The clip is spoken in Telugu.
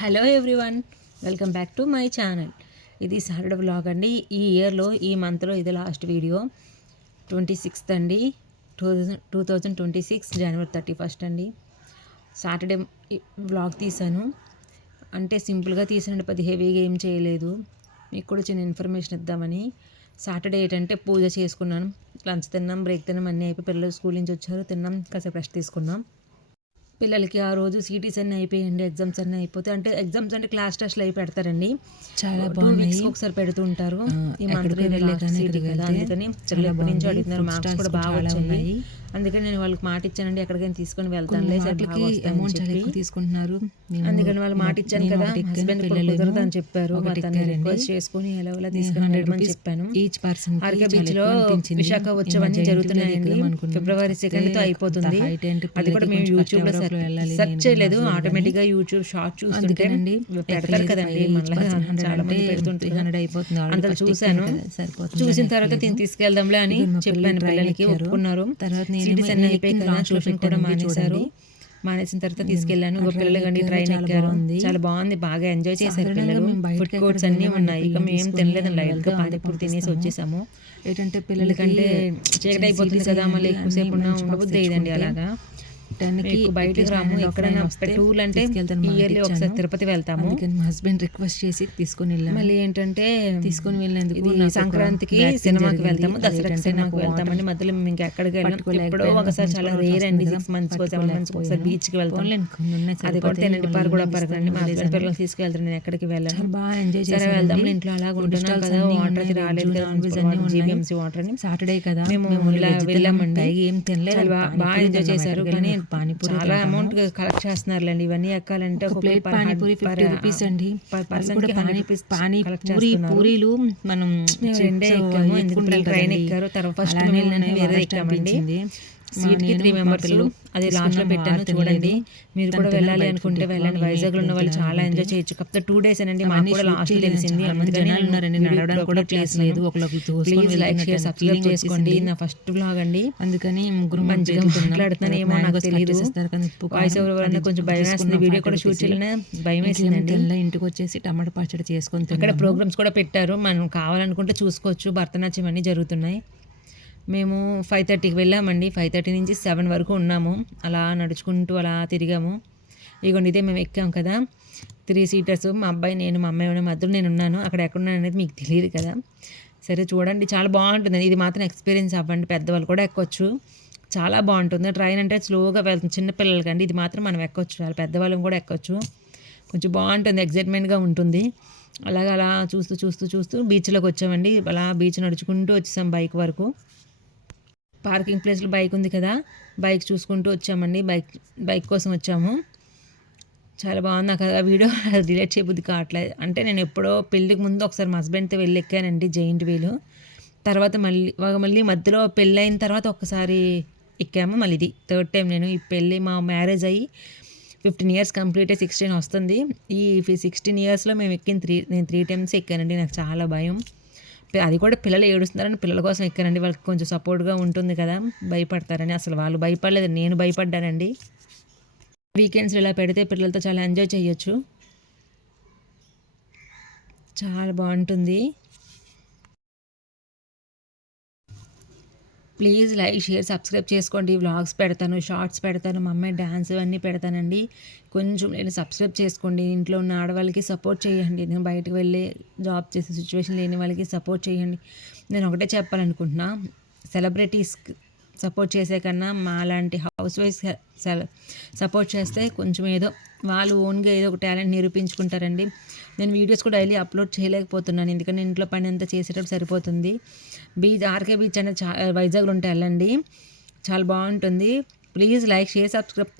Hello everyone, welcome back to my channel. ఇది సాటర్డే వ్లాగ్ అండి. ఈ ఇయర్లో ఈ మంత్లో ఇది లాస్ట్ వీడియో. 26th అండి, 2026 జనవరి 31 అండి. సాటర్డే వ్లాగ్ తీశాను. అంటే సింపుల్గా తీసానండి, పెద్ద హెవీగా ఏం చేయలేదు. మీకు కూడా చిన్న ఇన్ఫర్మేషన్ ఇద్దామని. సాటర్డే ఏంటంటే పూజ చేసుకున్నాను, లంచ్ తిన్నాం, బ్రేక్ తిన్నాం, అన్నీ అయిపోయి పిల్లలు స్కూల్ నుంచి వచ్చారు, తిన్నాం, కాసేపు రెస్ట్ తీసుకున్నాం. పిల్లలకి ఆ రోజు సిటీస్ అన్నీ అయిపోయాయండి, ఎగ్జామ్స్ అన్నీ అయిపోతే, అంటే ఎగ్జామ్స్ అంటే క్లాస్ టెస్ట్లు అవి పెడతారండి. చాలా 2 వీక్స్ ఒకసారి పెడుతూ ఉంటారు. ఈ మంత్ సిటీ కదా, అందుకని పిల్లలు ఎప్పటి నుంచి అడుగుతున్నారు. మార్క్స్ కూడా బాగా వచ్చాయి, అందుకని నేను వాళ్ళకి మాట ఇచ్చానండి, ఎక్కడికైనా తీసుకొని వెళ్తానులే, అమౌంట్ తీసుకుంటున్నారు. అందుకని వాళ్ళు మాట ఇచ్చాను కదా, హస్బెండ్ కుదరదు అని చెప్పారు. అతన్ని రిక్వెస్ట్ చేసుకుని ఎలా తీసుకొని వెళ్ళమని చెప్పాను. ఆర్కే బీచ్ లో విశాఖ ఉత్సవాన్ని జరుగుతున్నాయండి. ఫిబ్రవరి 2తో అయిపోతుంది. అది కూడా మేము యూట్యూబ్ లో సెర్చ్ చేయలేదు, ఆటోమేటిక్ గా యూట్యూబ్ షార్ట్ చూస్తుంటేనండి పెడతారు కదండి, చాలా మంది పెడుతుంటారు. అంత చూశాను, చూసిన తర్వాత దీన్ని తీసుకెళ్దాంలే అని చెప్పాను. పిల్లలకి ఒప్పుకున్నారు. సిటీస్ అన్ని అయిపోయి కదా, ట్యూషన్ కూడా మానేశారు. మానేసిన తర్వాత తీసుకెళ్లాను. పిల్లలు కానీ ట్రైన్ ఎక్కారు, చాలా బాగుంది, బాగా ఎంజాయ్ చేశారు పిల్లలు. ఫుడ్ కోర్ట్స్ అన్ని ఉన్నాయి. ఇక మేము తినలేదు, లైట్ గా పానీపూరి తినేసి వచ్చేసాము. ఏంటంటే పిల్లలకంటే చీకటి అయిపోతుంది కదా, మళ్ళీ ఎక్కువసేపు ఉండబుద్ధి అయ్యిందండి. అలాగా 10కి బయటకు రాము, ఎక్కడైనా టూర్ అంటే ఇయర్లీ ఒకసారి తిరుపతి వెళ్తాము. మా హస్బెండ్ రిక్వెస్ట్ చేసి తీసుకుని వెళ్ళాము. మళ్ళీ ఏంటంటే తీసుకుని వెళ్ళినందుకు సంక్రాంతికి సినిమాకి వెళ్తాము, దసరాకి సినిమాకి వెళ్తామని. మధ్యలో మేము ఇంకా ఎక్కడికి వెళ్ళాం, ఎప్పుడో ఒకసారి, చాలా రేర్ అండి, 6 months 7 months ఒకసారి బీచ్ కి వెళ్తాం. అది కూడా తినండి, కూడా పరగండి. మా హస్బెండ్ పిల్లలు తీసుకెళ్తారు, నేను ఎక్కడికి వెళ్ళాను. బాగా ఎంజాయ్ చేసి వెళ్దాం. ఇంట్లో అలాగ ఉంటున్నాం కదా, వాటర్ కి రాలేదు కదా, జీబీఎంసీ వాటర్ అని. సాటర్డే కదా మేము ఇలా వెళ్ళామండి, ఏం తినలేదు, బాగా ఎంజాయ్ చేశారు. కానీ పానీపూరి చాలా అమౌంట్ కలెక్ట్ చేస్తున్నారులేండి. ఇవన్నీ ఎక్కాలంటే ఒక ప్లేట్ పానీపూరి 50 రూపీస్ అండి. పానీపూరి పూరీలు మనం రెండే ఎక్కాము, ఎందుకంటే ట్రైన్ ఎక్కారు. తర్వాత ఫస్ట్ వేరే ఎక్కామండి. సీట్ కి 3 members, అది లాస్ట్ లో పెట్టాను, చూడండి. మీరు కూడా వెళ్ళాలి అనుకుంటే వెళ్ళండి. వైజాగ్ లో ఉన్న వాళ్ళు చాలా ఎంజాయ్ చేయొచ్చు. కాకపోతే 2 days అండి, మాకు కూడా లాస్ట్ తెలిసింది. కూడా ప్లేస్ లేదు. ప్లీజ్ లైక్ షేర్ సబ్స్క్రైబ్ చేసుకోండి. నా ఫస్ట్ వ్లాగ్ అండి, అందుకని ముగ్గురు మంచిగా మాట్లాడుతున్నాను, ఏమో నాకు తెలియదు. వాయిస్ ఓవర్ కొంచెం భయం వేస్తుంది. వీడియో కూడా షూట్ చేయలేని భయం వేసిందండి. ఇంటికి వచ్చేసి టమాటా పచ్చడి చేసుకొని అక్కడ ప్రోగ్రామ్స్ కూడా పెట్టారు, మనం కావాలనుకుంటే చూసుకోవచ్చు. భరతనాట్యం అన్నీ జరుగుతున్నాయి. మేము 5:30కి వెళ్ళామండి. 5:30 నుంచి 7 వరకు ఉన్నాము. అలా నడుచుకుంటూ అలా తిరిగాము. ఇదిగోండి, ఇదే మేము ఎక్కాము కదా, 3 seaters. మా అబ్బాయి, నేను, మా అమ్మాయి మధ్యలో నేను ఉన్నాను. అక్కడ ఎక్కడున్నాను అనేది మీకు తెలియదు కదా. సరే చూడండి, చాలా బాగుంటుంది. ఇది మాత్రం ఎక్స్పీరియన్స్ అవ్వండి, పెద్దవాళ్ళు కూడా ఎక్కొచ్చు, చాలా బాగుంటుంది. ట్రైన్ అంటే స్లోగా వెళ్తుంది చిన్నపిల్లలకి అండి, ఇది మాత్రం మనం ఎక్కొచ్చు, చాలా పెద్దవాళ్ళం కూడా ఎక్కొచ్చు. కొంచెం బాగుంటుంది, ఎగ్జైట్మెంట్గా ఉంటుంది. అలాగా అలా చూస్తూ చూస్తూ చూస్తూ బీచ్లోకి వచ్చామండి. అలా బీచ్ నడుచుకుంటూ వచ్చేసాం బైక్ వరకు. పార్కింగ్ ప్లేస్లో బైక్ ఉంది కదా, బైక్ చూసుకుంటూ వచ్చామండి. బైక్ కోసం వచ్చాము. చాలా బాగుంది. నాకు ఆ వీడియో డిలీట్ చేయబుద్ధి కావట్లేదు. అంటే నేను ఎప్పుడో పెళ్ళికి ముందు ఒకసారి మా హస్బెండ్తో వెళ్ళి ఎక్కానండి జైంట్ వీల్. తర్వాత మళ్ళీ మధ్యలో పెళ్ళి అయిన తర్వాత ఒక్కసారి ఎక్కాము. మళ్ళీ ఇది 3rd time. నేను ఈ పెళ్ళి, మా మ్యారేజ్ అయ్యి 15 years కంప్లీట్ అయ్యి 16 వస్తుంది. ఈ 16 yearsలో మేము నేను 3 times ఎక్కానండి. నాకు చాలా భయం. అది కూడా పిల్లలు ఏడుస్తున్నారని పిల్లల కోసం ఎక్కానండి, వాళ్ళకి కొంచెం సపోర్ట్గా ఉంటుంది కదా, భయపడతారని. అసలు వాళ్ళు భయపడలేదు, నేను భయపడ్డానండి. వీకెండ్స్ ఇలా పెడితే పిల్లలతో చాలా ఎంజాయ్ చేయొచ్చు, చాలా బాగుంటుంది. ప్లీజ్ లైక్ షేర్ సబ్స్క్రైబ్ చేసుకోండి. వ్లాగ్స్ పెడతాను, షార్ట్స్ పెడతాను, మా అమ్మాయి డ్యాన్స్ అన్నీ పెడతానండి. కొంచెం నేను సబ్స్క్రైబ్ చేసుకోండి. ఇంట్లో ఉన్న ఆడవాళ్ళకి సపోర్ట్ చేయండి. నేను బయటకు వెళ్ళి జాబ్ చేసే సిచ్యువేషన్ లేని వాళ్ళకి సపోర్ట్ చేయండి. నేను ఒకటే చెప్పాలనుకుంటున్నా, సెలబ్రిటీస్ సపోర్ట్ చేసే కన్నా మాలాంటి హౌస్ వైఫ్స్ సపోర్ట్ చేస్తే కొంచెం ఏదో వాళ్ళు ఓన్గా ఏదో ఒక టాలెంట్ నిరూపించుకుంటారండి. నేను వీడియోస్ కూడా డైలీ అప్లోడ్ చేయలేకపోతున్నాను, ఎందుకంటే ఇంట్లో పని అంతా చేసేటప్పుడు సరిపోతుంది. ఆర్కే బీచ్ అనేది వైజాగ్లో ఉంటే వెళ్ళండి, చాలా బాగుంటుంది. Please like share subscribe.